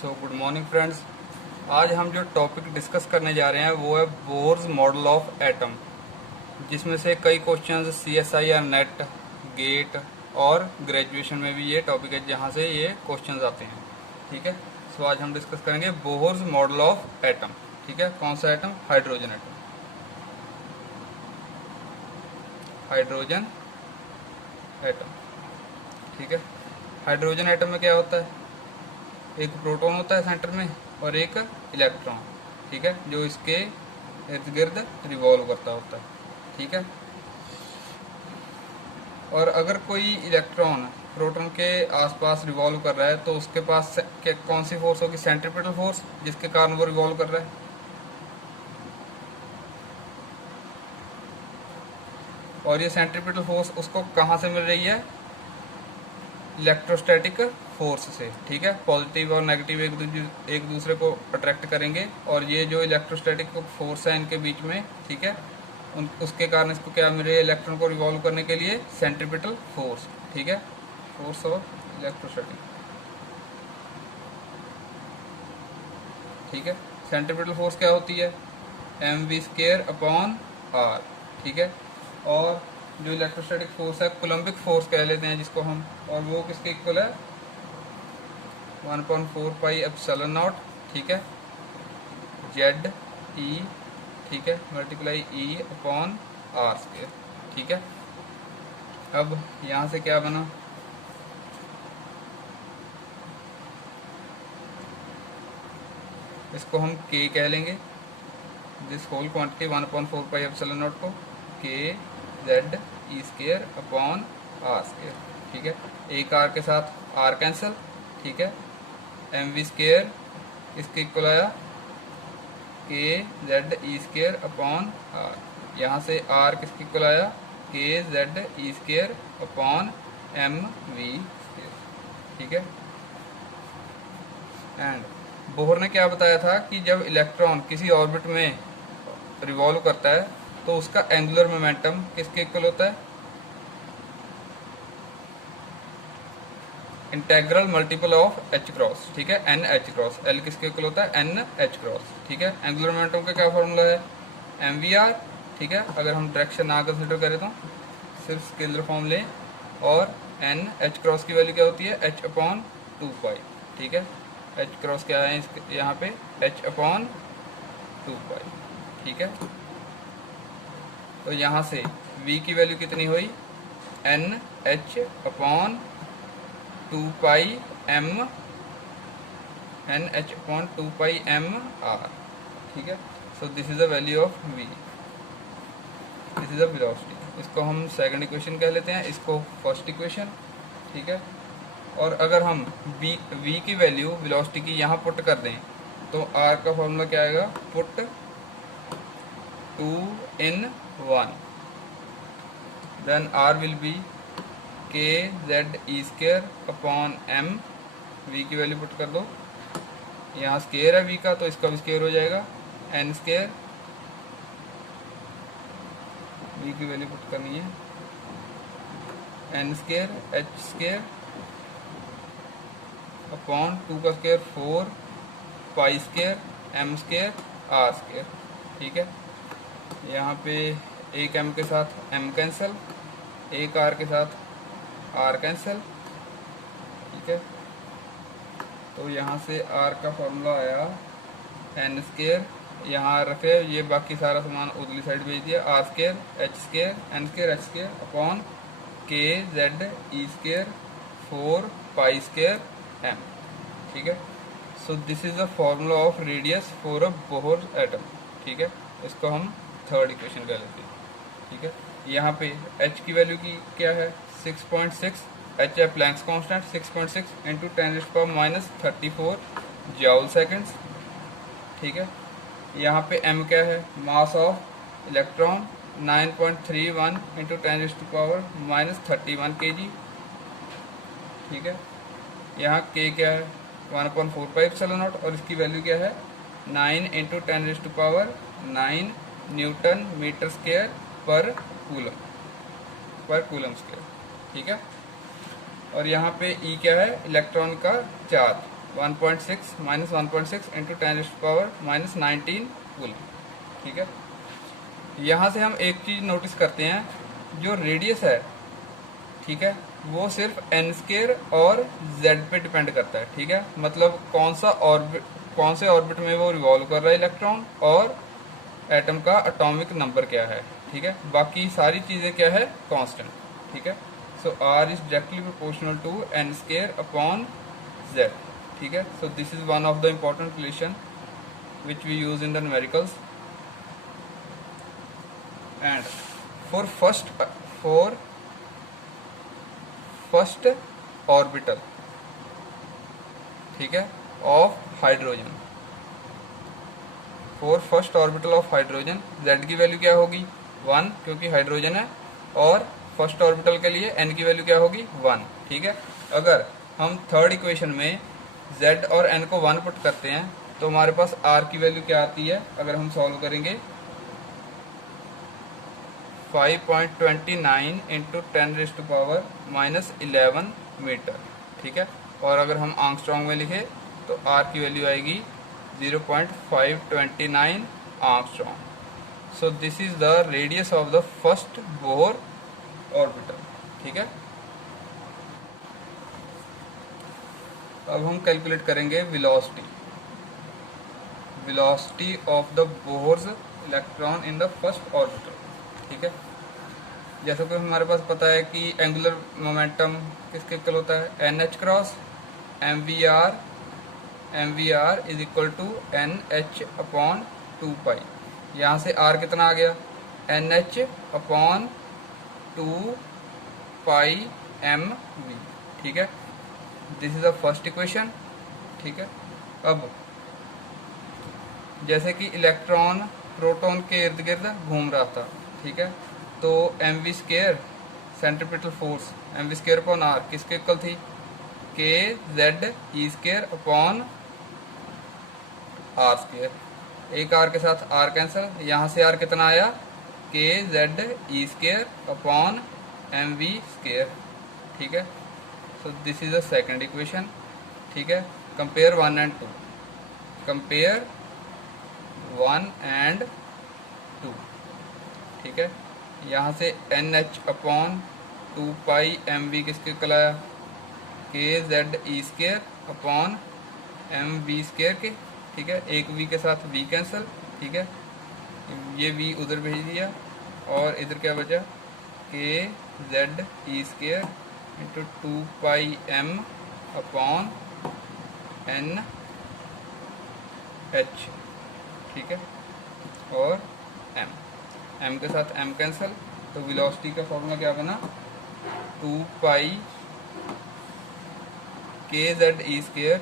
Good morning friends. आज हम जो टॉपिक डिस्कस करने जा रहे हैं वो है बोर्स मॉडल ऑफ एटम, जिसमें से कई क्वेश्चंस सीएसआई या नेट, गेट और ग्रेजुएशन में भी ये टॉपिक है जहाँ से ये क्वेश्चंस आते हैं। ठीक है, सो आज हम डिस्कस करेंगे बोर्स मॉडल ऑफ एटम। ठीक है, कौन सा atom? Hydrogen atom. Hydrogen atom. ठीक है, हाइड्रोजन एटम में क्या होता है? एक प्रोटॉन होता है सेंटर में और एक इलेक्ट्रॉन। ठीक है, जो इसके इर्द गिर्द रिवॉल्व करता होता है। ठीक है, और अगर कोई इलेक्ट्रॉन प्रोटॉन के आसपास रिवॉल्व कर रहा है तो उसके पास कौन सी फोर्स होगी? सेंट्रीपिटल फोर्स, जिसके कारण वो रिवॉल्व कर रहा है। और ये सेंट्रीपिटल फोर्स उसको कहाँ से मिल रही है? इलेक्ट्रोस्टैटिक फोर्स से। ठीक है, पॉजिटिव और नेगेटिव एक दूसरे को अट्रैक्ट करेंगे और ये जो इलेक्ट्रोस्टैटिक फोर्स है इनके बीच में, ठीक है, उसके कारण इसको क्या मिल रही है? इलेक्ट्रॉन को रिवॉल्व करने के लिए सेंट्रीपिटल फोर्स। ठीक है, फोर्स ऑफ इलेक्ट्रोस्टैटिक। ठीक है, सेंट्रीपिटल फोर्स क्या होती है? mv²/r। ठीक है, और जो इलेक्ट्रोस्टैटिक फोर्स है कूलम्बिक फोर्स कह लेते हैं जिसको हम, और वो किसके इक्वल है? 1/4πε0। ठीक है, जेड ई, ठीक है, मल्टीप्लाई E/r²। ठीक है, अब यहाँ से क्या बना? इसको हम k कह लेंगे, दिस होल क्वांटिटी 1/4πε0 को k ZE²/r²। ठीक है, एक r के साथ r कैंसिल। ठीक है, mv² इसके इक्वल आया k ZE²/r। यहाँ से r किसके इक्वल आया? k ZE²/mv²। ठीक है, एंड बोहर ने क्या बताया था कि जब इलेक्ट्रॉन किसी ऑर्बिट में रिवॉल्व करता है तो उसका एंगुलर मोमेंटम किसके इक्वल होता है? Integral multiple of h cross. ठीक है, n h क्रॉस। l किसके इक्वल होता है? n h cross. ठीक है, एंगुलर मोमेंटम का क्या फॉर्मूला है? mvr। ठीक है, अगर हम डायरेक्शन ना कंसिडर करें तो सिर्फ स्केलर फॉर्म लें, और n h क्रॉस की वैल्यू क्या होती है? h/2π। ठीक है, h क्रॉस क्या है यहाँ पे? h/2π। ठीक है, तो यहाँ से v की वैल्यू कितनी हुई? NH/2πmr। ठीक है, so this is the value of v, this is the velocity. इसको हम सेकंड इक्वेशन कह लेते हैं, इसको फर्स्ट इक्वेशन। ठीक है, और अगर हम v की वैल्यू वेलोसिटी की यहाँ पुट कर दें तो r का फॉर्मूला क्या आएगा? Put 2 in 1, then r will be k ZE²/m। v की वैल्यू पुट कर दो, यहाँ स्केयर है v का तो इसका भी स्केयर हो जाएगा, n²। v की वैल्यू पुट करनी है, n² h²/2 का स्केयर 4 π² m² r²। ठीक है, यहाँ पे एक m के साथ m कैंसिल, एक r के साथ r कैंसिल। ठीक है, तो यहाँ से r का फॉर्मूला आया n², यहाँ रखे, ये बाकी सारा सामान उधरली साइड भेज दिया, r² h² n² h² k ZE² 4 π² m। ठीक है, so this is the formula of radius for a Bohr atom. ठीक है, इसको हम थर्ड इक्वेशन कह लेते हैं। ठीक है, यहाँ पे h की वैल्यू की क्या है? 6.6। h है प्लैंक्स कांस्टेंट, 6.6 × 10⁻34 जूल सेकंड्स। ठीक है, यहाँ पे m क्या है? Mass of electron 9.31 × 10⁻31 kg। ठीक है, यहाँ k क्या है? 1/4πε0 और इसकी वैल्यू क्या है? 9 × 10⁻9 न्यूटन मीटर स्क्वायर पर कूलम स्क्वायर। ठीक है, और यहाँ पे E क्या है? इलेक्ट्रॉन का चार्ज 1.6 माइनस 1.6 इंटू 10⁻⁻19 कूलम। ठीक है, यहाँ से हम एक चीज़ नोटिस करते हैं, जो रेडियस है, ठीक है, वो सिर्फ n² और z पे डिपेंड करता है। ठीक है, मतलब कौन से ऑर्बिट में वो रिवॉल्व कर रहा है इलेक्ट्रॉन, और एटम का एटॉमिक नंबर क्या है। ठीक है, बाकी सारी चीज़ें क्या है, कांस्टेंट। ठीक है, so r is directly proportional to n² upon z। ठीक है, so this is one of the important relation which we use in the numericals. And for first orbital, ठीक है, of hydrogen, for first orbital of hydrogen z की value क्या होगी, 1, क्योंकि hydrogen है, और फर्स्ट ऑर्बिटल के लिए n की वैल्यू क्या होगी, 1। ठीक है, अगर हम थर्ड इक्वेशन में z और n को 1 पुट करते हैं तो हमारे पास r की वैल्यू क्या आती है, अगर हम सॉल्व करेंगे 5.29 इंटू 10⁻⁻11 मीटर। ठीक है, और अगर हम आर्मस्ट्रॉन्ग में लिखे तो r की वैल्यू आएगी 0.529 Armstrong. So this is the radius of the first Bohr orbital. ठीक है, अब हम कैलकुलेट करेंगे velocity of the Bohr's electron in the first orbital. ठीक है, जैसा कि हमारे पास पता है कि एंगुलर मोमेंटम किसके इक्वल होता है, NH cross MVR is equal to NH upon 2 pi. यहाँ से R कितना आ गया, NH अपॉन 2 पाई MV। ठीक है, this is the first equation. ठीक है, अब जैसे कि इलेक्ट्रॉन प्रोटॉन के इर्द गिर्द घूम रहा था, ठीक है, तो mv² centripetal force mv² upon r किसके इक्वल थी, kZe² अपॉन r²। एक r के साथ r कैंसिल, यहाँ से r कितना आया, kZe² अपॉन mv²। ठीक है, so this is the second equation. ठीक है, कंपेयर 1 एंड 2, कंपेयर 1 एंड 2। ठीक है, यहाँ से NH अपॉन 2 पाई MV किसके इक्वल आया, kZe² अपॉन MV² के। ठीक है, एक V के साथ V कैंसिल। ठीक है, ये V उधर भेज दिया, और इधर क्या बचा, kZe² इंटू 2 पाई M अपॉन NH। ठीक है, और M के साथ M कैंसिल, तो वेलोसिटी का फॉर्मूला क्या बना, 2 पाई kZe²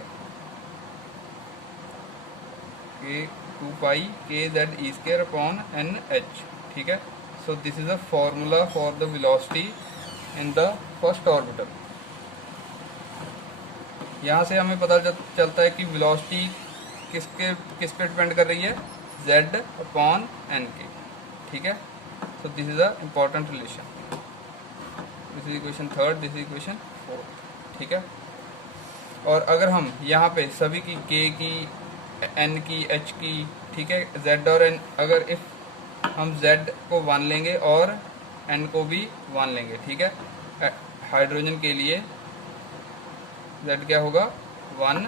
अपॉन NH। ठीक है, so this is the formula for the velocity in the first orbital. यहाँ से हमें पता चलता है कि वेलोसिटी किस पे डिपेंड कर रही है, z अपॉन n के। ठीक है, so this is the important relation. This is equation third, this is equation fourth. ठीक है, और अगर हम यहाँ पे सभी की k की, n की, h की, ठीक है, z और n, अगर इफ हम z को 1 लेंगे और n को भी 1 लेंगे, ठीक है, हाइड्रोजन के लिए z क्या होगा, 1,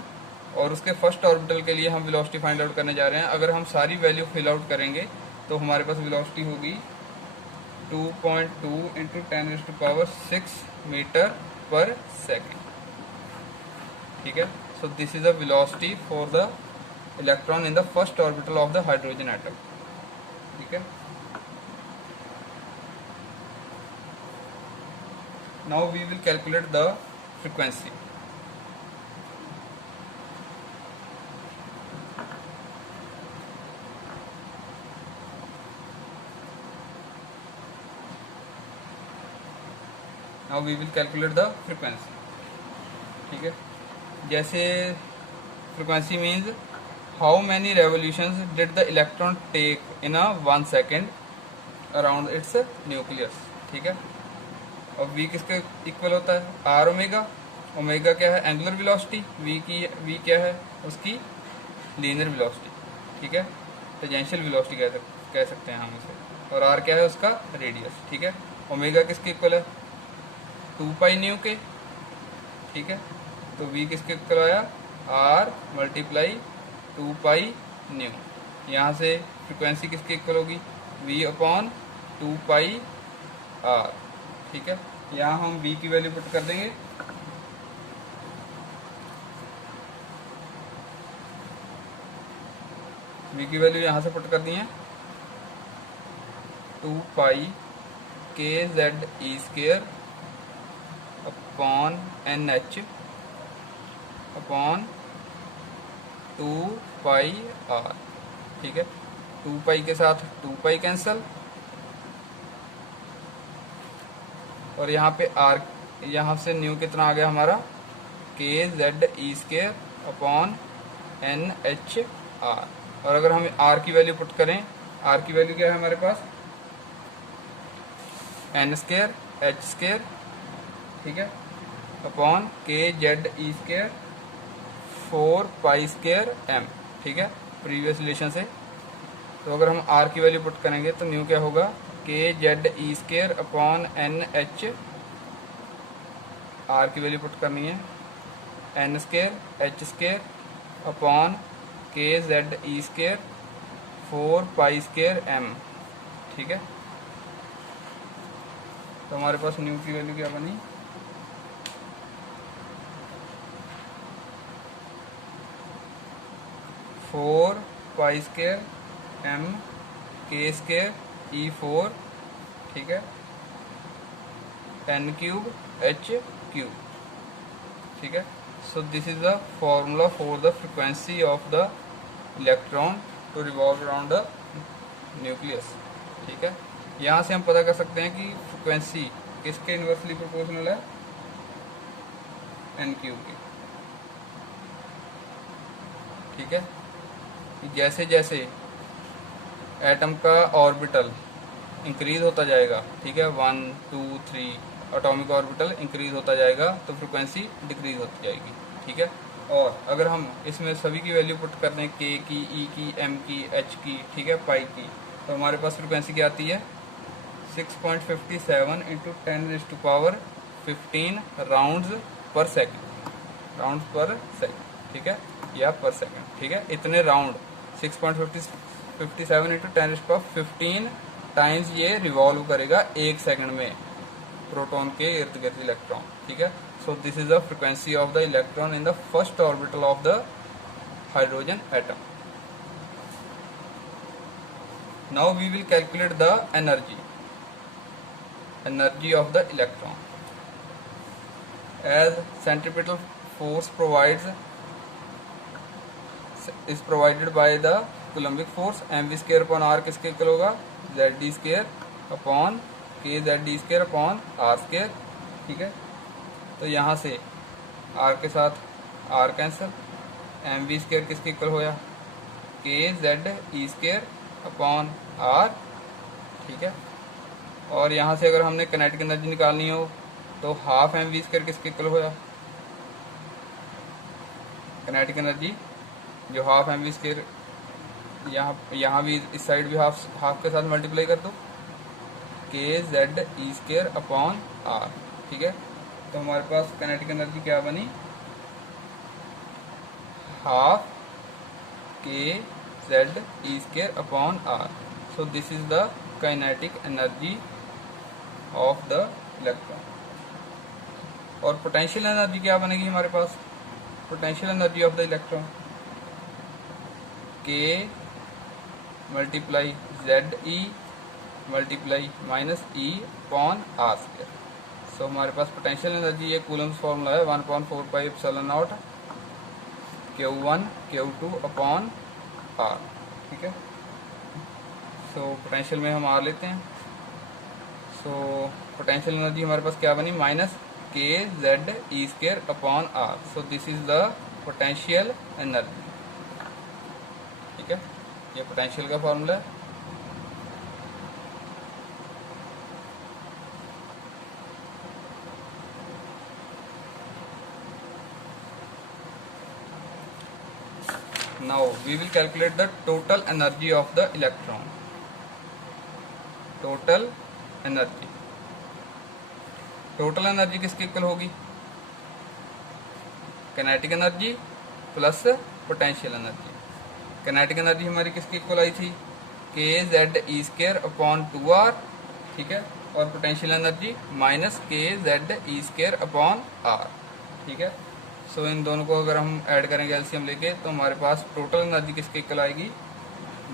और उसके फर्स्ट ऑर्बिटल के लिए हम वेलोसिटी फाइंड आउट करने जा रहे हैं। अगर हम सारी वैल्यू फिल आउट करेंगे तो हमारे पास वेलोसिटी होगी 2.2 इंटू 10⁻⁶ मीटर पर सेकेंड। ठीक है, so this is the velocity for the electron in the first orbital of the hydrogen atom. ठीक है, now we will calculate the frequency. Now we will calculate the frequency. ठीक है, जैसे frequency means how many revolutions did the electron take in a 1 second around its nucleus. ठीक है, और v किसके equal होता है, r ओमेगा, ओमेगा क्या है, एंगुलर वेलोसिटी, वी क्या है उसकी लीनियर वेलोसिटी, ठीक है, टेंजेंशियल वेलोसिटी कह सकते हैं हम इसे, और आर क्या है उसका रेडियस, ठीक है। ओमेगा किसके इक्वल है, 2 पाई न्यू के, ठीक है, तो वी किसके इक्वल आया, आर मल्टीप्लाई 2 पाई न्यू। यहाँ से फ्रिक्वेंसी किसके इक्वल होगी, वी अपॉन 2 पाई आर, ठीक है। यहाँ हम वी की वैल्यू पुट कर देंगे, वी की वैल्यू यहाँ से पुट कर दी है 2 पाई के जेड ई square upon N H upon 2 pi R, ठीक है। 2 पाई के साथ 2 पाई कैंसल, और यहाँ पे आर, यहाँ से न्यू कितना आ गया हमारा, के जेड ई square upon N H R. और अगर हम आर की वैल्यू पुट करें, आर की वैल्यू क्या है हमारे पास, एन स्केयर एच स्केयर, ठीक है, अपॉन के जेड ई स्केयर 4 पाई स्केयर एम, ठीक है, प्रीवियस रिलेशन से। तो अगर हम आर की वैल्यू पुट करेंगे तो न्यू क्या होगा, के जेड ई square upon N H, R की वैल्यू पुट करनी है N square H square upon K Z ई स्केयर 4 पाई स्केयर एम, ठीक है। तो हमारे पास न्यू की वैल्यू क्या बनी, 4 pi square M K square ई 4, ठीक है, एन क्यूब एच क्यूब, ठीक है। So this is the formula for the frequency of the electron to revolve around the nucleus, ठीक है। यहाँ से हम पता कर सकते हैं कि फ्रिक्वेंसी किसके इन्वर्सली प्रोपोर्शनल है, एन क्यूब की, ठीक है। जैसे जैसे एटम का ऑर्बिटल इंक्रीज होता जाएगा, ठीक है, 1 2 3 एटॉमिक ऑर्बिटल इंक्रीज होता जाएगा तो फ्रिक्वेंसी डिक्रीज होती जाएगी, ठीक है। और अगर हम इसमें सभी की वैल्यू पुट कर दें, के की, ई की, एम की, एच की, ठीक है, पाई की, तो हमारे पास फ्रिक्वेंसी क्या आती है, 6.57 इंटू 10⁻15 राउंड्स पर सेकेंड, राउंड पर सेकेंड, ठीक है, या पर सेकेंड, ठीक है। इतने राउंड 6.57 इंटू 10⁻15 टाइम्स ये रिवॉल्व करेगा एक सेकंड में प्रोटॉन के इर्द गिर्द इलेक्ट्रॉन, ठीक है। So this is the frequency of the electron in the first orbital of the hydrogen atom. Now we will calculate the energy of the electron as centripetal force is provided by the coulombic force, mv square upon r किसके equal होगा, zd square upon k zd square upon r square, ठीक है। तो यहाँ से r के साथ r cancel, mv square किसके इक्वल होया, k z e square upon r, ठीक है। और यहाँ से अगर हमने काइनेटिक एनर्जी निकालनी हो तो हाफ एम वी स्क्वायर किसके इक्वल होया, काइनेटिक एनर्जी जो हाफ एम वी स्क्वायर, यहाँ भी इस साइड भी हाफ के साथ मल्टीप्लाई कर दो, के जेड ई स्क्वायर अपॉन आर, ठीक है। तो हमारे पास काइनेटिक एनर्जी क्या बनी, half K Z E square upon are. So this is the kinetic energy of the electron. और पोटेंशियल एनर्जी क्या बनेगी हमारे पास, potential energy of the electron K multiply Z E multiply minus E upon R square. So हमारे पास potential energy ये Coulomb's formula है 1/4 pi epsilon naught Q1 Q2 upon R, ठीक है। सो पोटेंशियल में हम आर लेते हैं। सो पोटेंशियल एनर्जी हमारे पास क्या बनी, minus k Z E square upon are. So this is the potential energy, ठीक है। ये पोटेंशियल का फॉर्मूला है। Now we will calculate the total energy of the electron. Total energy, total energy किसके equal होगी? Kinetic energy plus potential energy. Kinetic energy हमारी किसकी equal आई थी? के जेड ई स्केयर अपॉन 2r, ठीक है, और potential energy minus k Z ई square upon r, ठीक है। सो इन दोनों को अगर हम ऐड करेंगे एलसीएम लेके तो हमारे पास टोटल एनर्जी किसके इक्वल आएगी?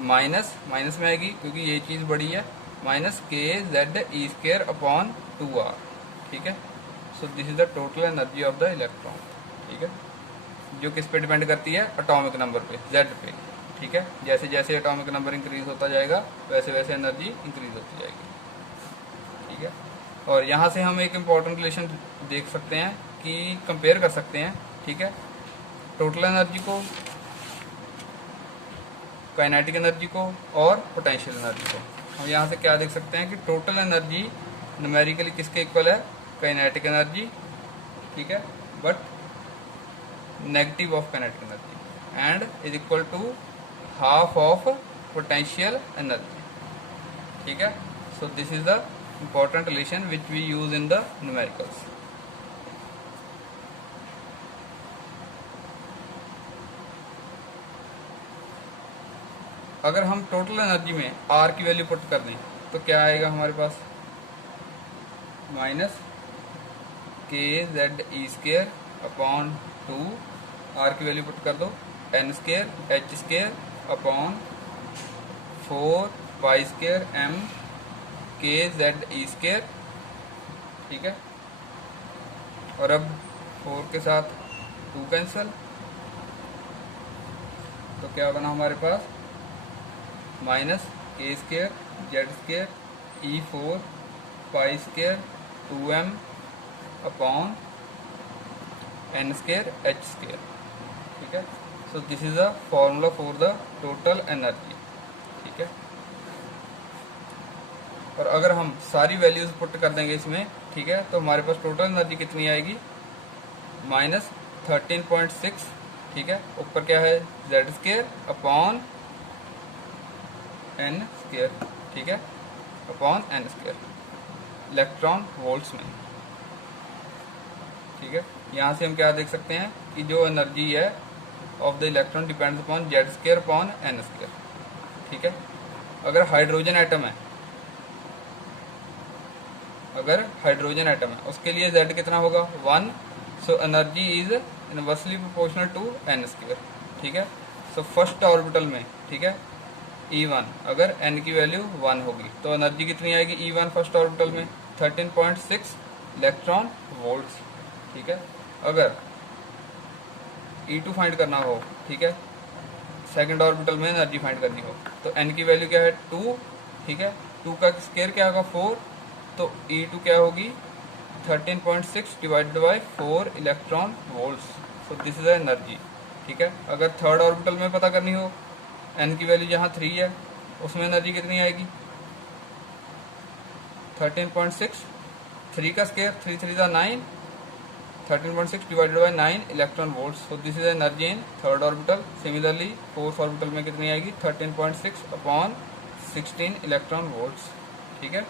माइनस में आएगी क्योंकि ये चीज़ बड़ी है, माइनस के जेड ई स्केयर अपॉन 2r, ठीक है। So this is the total energy of the electron, ठीक है, जो किस पे डिपेंड करती है? एटॉमिक नंबर पे, जेड पे, ठीक है। जैसे जैसे एटॉमिक नंबर इंक्रीज होता जाएगा वैसे वैसे एनर्जी इंक्रीज होती जाएगी, ठीक है। और यहाँ से हम एक इम्पॉर्टेंट रिलेशन देख सकते हैं कि कंपेयर कर सकते हैं, ठीक है, टोटल एनर्जी को, काइनेटिक एनर्जी को और पोटेंशियल एनर्जी को। हम यहाँ से क्या देख सकते हैं कि टोटल एनर्जी न्यूमेरिकली किसके इक्वल है? काइनेटिक एनर्जी, ठीक है, but negative of kinetic energy and is equal to half of potential energy, ठीक है। So this is the important relation which we use in the numericals. अगर हम total energy में R की value put कर दें तो क्या आएगा हमारे पास? माइनस के जेड ई स्केयर अपॉन 2, R की वैल्यू पुट कर दो, n square H square upon 4 pi square M k Z ई स्केयर, ठीक है। और अब 4 के साथ 2 कैंसिल, तो क्या बना हमारे पास? Minus k square Z square ई 4 pi square 2m upon n square H square, ठीक है। So this is the formula for the total energy, ठीक है। और अगर हम सारी वैल्यूज पुट कर देंगे इसमें, ठीक है, तो हमारे पास टोटल एनर्जी कितनी आएगी? माइनस 13.6, ठीक है। ऊपर क्या है? Z square upon n square, ठीक है, upon n square, electron volts में, ठीक है। यहाँ से हम क्या देख सकते हैं कि जो एनर्जी है of the electron depends upon Z square upon n square, ठीक है। अगर हाइड्रोजन एटम है, उसके लिए Z कितना होगा? 1। So energy is inversely proportional to n square, ठीक है। सो फर्स्ट ऑर्बिटल में, ठीक है, E1 अगर n की वैल्यू 1 होगी तो एनर्जी कितनी आएगी E1 फर्स्ट ऑर्बिटल में? 13.6 इलेक्ट्रॉन वोल्ट्स, ठीक है। अगर E2 फाइंड करना हो, ठीक है, सेकंड ऑर्बिटल में एनर्जी फाइंड करनी हो तो n की वैल्यू क्या है? 2, ठीक है। 2 का स्क्वायर क्या होगा? 4, तो E2 क्या होगी? 13.6 divided by 4 electron volts. So this is energy, ठीक है। अगर थर्ड ऑर्बिटल में पता करनी हो, n की वैल्यू जहाँ 3 है उसमें एनर्जी कितनी आएगी? 13.6, 3 का square 3 3 9, 13.6 divided by 9 electron volts. So this is energy in third orbital. Similarly fourth orbital में कितनी आएगी? 13.6 अपॉन 16 इलेक्ट्रॉन वोल्ट्स, ठीक है।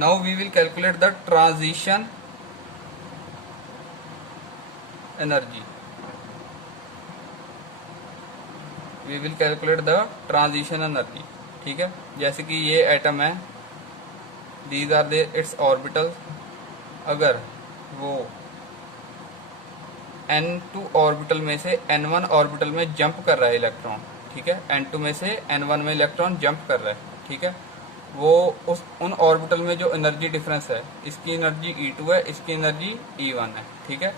Now we will calculate the transition energy. We will calculate the transition energy, ठीक है। जैसे कि ये एटम है, these are the its orbitals। अगर वो N2 ऑर्बिटल में से N1 ऑर्बिटल में जंप कर रहा है इलेक्ट्रॉन, ठीक है, N2 में से N1 में इलेक्ट्रॉन जंप कर रहा है, ठीक है, वो उन ऑर्बिटल में जो एनर्जी डिफरेंस है, इसकी एनर्जी E2 है, इसकी एनर्जी E1 है, ठीक है।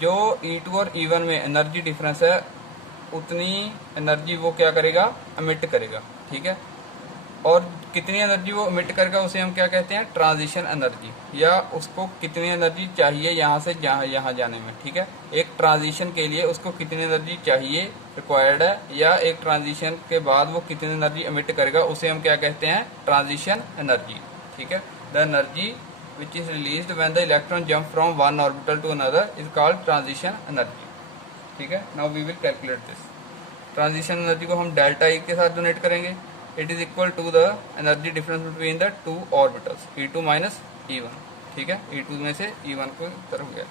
जो E2 और E1 में एनर्जी डिफरेंस है उतनी एनर्जी वो क्या करेगा? एमिट करेगा, ठीक है। और कितनी एनर्जी वो इमिट करेगा उसे हम क्या कहते हैं, ट्रांजिशन एनर्जी, या उसको कितनी एनर्जी चाहिए यहाँ से यहाँ जाने में। ठीक है, एक ट्रांजिशन के लिए उसको कितनी एनर्जी चाहिए, रिक्वायर्ड है, या एक ट्रांजिशन के बाद वो कितनी एनर्जी इमिट करेगा उसे हम क्या कहते हैं, ट्रांजिशन एनर्जी। ठीक है, the energy which is released when the electron jump from one orbital to another is called transition energy. ठीक है, now we will calculate this. Transition energy को हम डेल्टा ई के साथ डोनेट करेंगे। It is equal to the energy difference between the two orbitals E2 minus E1। ठीक है, E2 में से E1 को तरफ गया।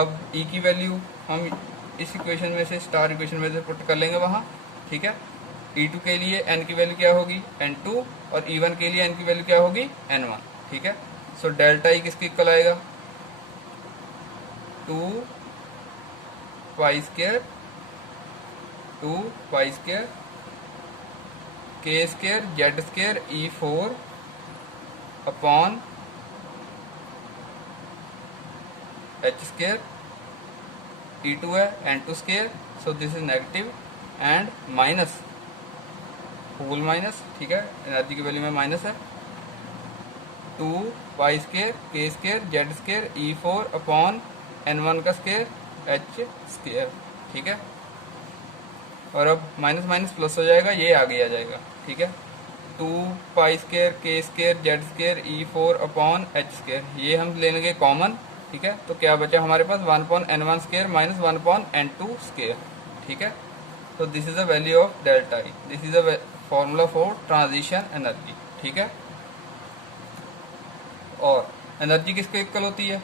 अब E की वैल्यू हम इस इक्वेशन में से, स्टार इक्वेशन में से पुट कर लेंगे वहाँ। ठीक है, E2 के लिए N की वैल्यू क्या होगी, N2, और E1 के लिए N की वैल्यू क्या होगी, N1। ठीक है, सो डेल्टा ई किसके इक्वल आएगा, 2 pi square k square Z square E4 upon H square, E2 है N2 square, so this is negative, and minus whole minus. ठीक है, एनर्जी की वैल्यू में माइनस है, 2 pi square k square Z square E4 upon N1 का square H square. ठीक है, और अब माइनस माइनस प्लस हो जाएगा, ये आगे आ जाएगा। ठीक है, 2 pi square k square Z square E4 upon H square, ये हम ले लेंगे कॉमन। ठीक है, तो क्या बचा हमारे पास, 1 upon N1 square minus 1 upon N2 square. ठीक है, तो this is the value of delta E, this is the formula for transition energy. ठीक है, और एनर्जी किसके इक्वल होती है,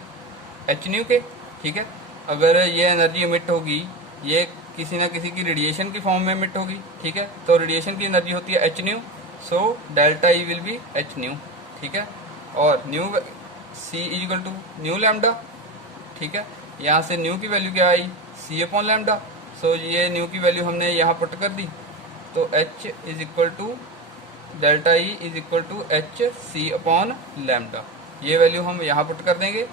एच न्यू के। ठीक है, अगर ये एनर्जी इमिट होगी, ये किसी ना किसी की रेडिएशन की फॉर्म में इमिट होगी। ठीक है, तो रेडिएशन की एनर्जी होती है h nu, so delta E will be h nu. ठीक है, और nu c is equal to nu lambda. ठीक है, यहाँ से न्यू की वैल्यू क्या आई, सी अपॉन लैम्डा, सो ये न्यू की वैल्यू हमने यहाँ पुट कर दी, तो h is equal to delta E is equal to h c upon lambda, ये वैल्यू हम यहाँ पुट कर देंगे।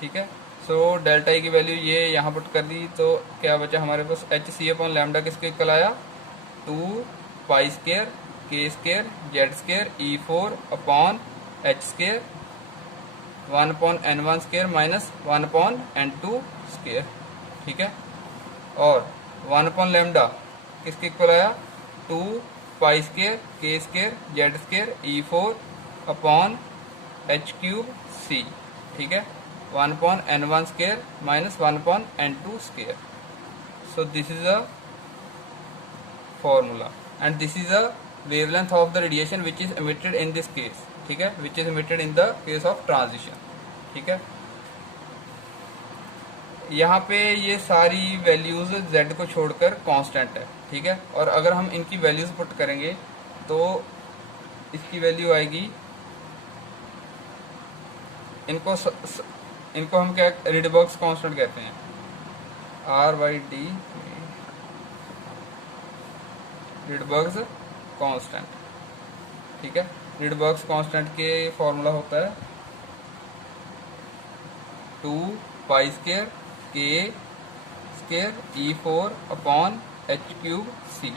ठीक है, सो डेल्टा ई की वैल्यू ये यहाँ पुट कर दी, तो क्या बचा हमारे पास, एच सी अपॉन लैम्डा किसके इक्वल आया, 2 pi square k square Z square E4 upon H square 1 upon N1 square minus 1 upon N2 square. ठीक है, और 1 अपॉन लैम्डा किसके इक्वल आया, 2 pi square k square Z square E4 upon H cube C। ठीक है, 1 upon N1 square minus 1 upon N2 square. So this is a formula, and this is the wavelength of the radiation which is emitted in this case. ठीक है, which is emitted in the case of transition. ठीक है, यहाँ पे ये सारी values z को छोड़कर कांस्टेंट है। ठीक है, और अगर हम इनकी वैल्यूज पुट करेंगे तो इसकी वैल्यू आएगी, इनको हम क्या रिडबर्ग्स कांस्टेंट कहते हैं, R/D रिडबर्ग्स कांस्टेंट। ठीक है, रिडबर्ग्स कांस्टेंट के फॉर्मूला होता है 2 pi square k square E4 upon H cube C,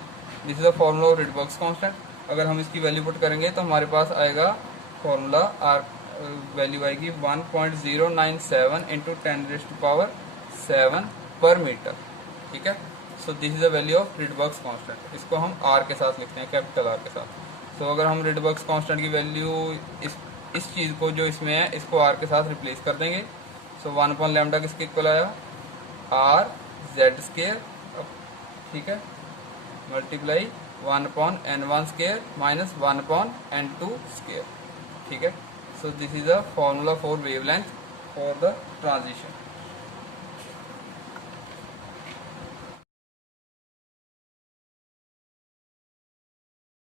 this is the formula of Rydberg's constant. अगर हम इसकी वैल्यू पुट करेंगे तो हमारे पास आएगा फॉर्मूला, वैल्यू आएगी 1.097 इंटू 10⁻⁷ पर मीटर। ठीक है, so this is the value of Rydberg's constant, इसको हम R के साथ लिखते हैं, कैपिटल R के साथ। सो अगर हम रिडबर्ग्स कांस्टेंट की वैल्यू इस चीज़ को जो इसमें है इसको R के साथ रिप्लेस कर देंगे। सो 1 अपॉन लैम्डा किसके इक्वल आया, R जेड स्क्वायर। ठीक है, multiply 1 upon N1 square minus 1 upon N2 square. ठीक है, so this is a formula for wavelength for the transition.